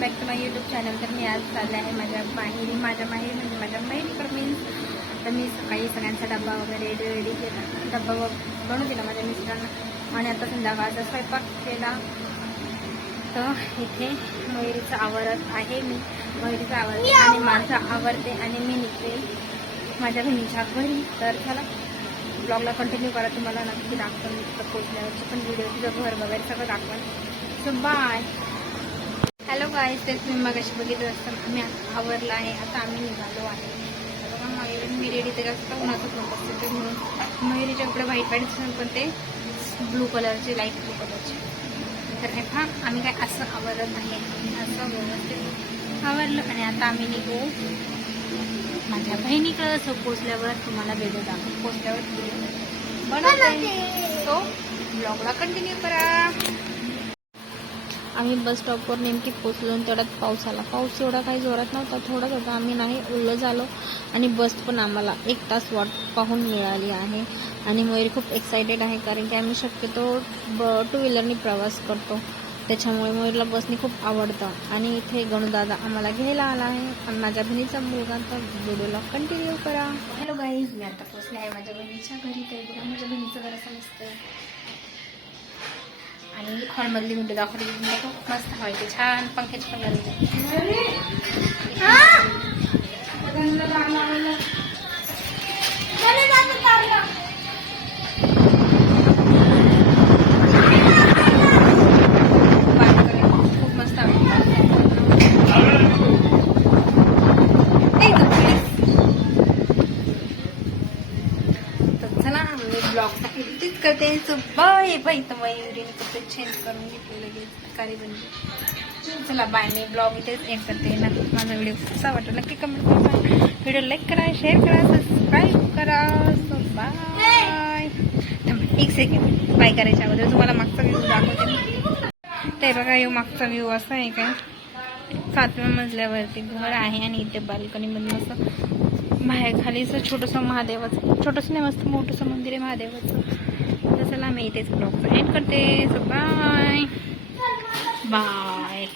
Back to my YouTube channel तर मी आज चालले आहे माझ्या माहेरी. माझ्या माहेरी म्हणजे माझ्या माहेरीकडे मीन्स तर मी सकाळी सगळ्यांचा डब्बा वगैरे रेडी रेडी केला. डब्बा व- बनवून दिला माझ्या मिस्टरांना. आणि आता संध्याकाळचा स्वयंपाक केला. तर इथे मयुरीचं आवरत आहे मी. मयुरीचं आवडते आणि माझं आवरते आणि मी निघते माझ्या बहिणीच्या घरी. तर चला ब्लॉगला कंटिन्यू करा. तुम्हाला नक्की दाखवून पोचल्यावरची पण व्हिडिओ तुझं घर वगैरे सगळं दाखवा सो बाय हॅलो गाईज तेच मी मग अशी बघितलं असतं. आम्ही आता आवरलं आहे. आता आम्ही निघालो आहे. तर बघा मयुरी मी रेडी ते जास्त उन्हाचं पण असते ते म्हणून. मयुरीच्या इकडे व्हाईट व्हाईट दिसून पण ते ब्लू कलरचे लाइट ब्लू कलरचे तर हे पहा आम्ही काय असं आवरत आम्ही असं व्यवस्थित आवरलं आणि आता आम्ही निघू माझ्या बहिणीकडं. सो पोचल्यावर तुम्हाला व्हिडिओ दाखव. पोचल्यावर बनवते सो ब्लॉगला कंटिन्यू करा. आम्ही बस स्टॉपवर नेमकी पोचलो आणि तेवढ्यात पाऊस आला. पाऊस एवढा काही जोरात नव्हता थोडाच होता. आम्ही नाही ओलं झालो आणि बस पण आम्हाला एक तास वाट पाहून मिळाली आहे. आणि मयूर खूप एक्सायटेड आहे कारण की आम्ही शक्यतो ब टू व्हीलरनी प्रवास करतो. त्याच्यामुळे मयूरला बसने खूप आवडतं. आणि इथे गणूदादा आम्हाला घ्यायला आला आहे. आणि माझ्या बहिणीचा मुलगा तर व्हिडिओला कंटिन्यू करा. हॅलो गाईज मी आता पोचले आहे. माझ्या बहिणीच्या घरी. तर बघा माझ्या बहिणीचं घर असं नसतं आणि हॉलमधली विंडो दाखवली विंडो खूप मस्त व्हायची छान पंख्याची पण ना मी ब्लॉग एडिट करते. सो बाय बाय तर मयुरीने कपडे चेंज करून घेतले लगेच. कारी बनली चला बाय मी ब्लॉग इथेच एंड करते ना. माझा व्हिडिओ कसा वाटतो नक्की कमेंट करा व्हिडिओ लाईक करा शेअर करा सबस्क्राईब करा. सो बाय एक सेकंड बाय करायच्या अगोदर तुम्हाला मागचा व्ह्यू दाखवते ते बघा यो मागचा व्ह्यू असा आहे काय सातव्या मजल्यावरती घर आहे आणि इथे बाल्कनीमध्ये असं बाहेर खाली छोटंसं महादेवाचं छोटंसं नाही मस्त मोठंसं मंदिर आहे महादेवाचं. तसं ला मी इथेच ब्लॉगचा एंड करते. Bye bye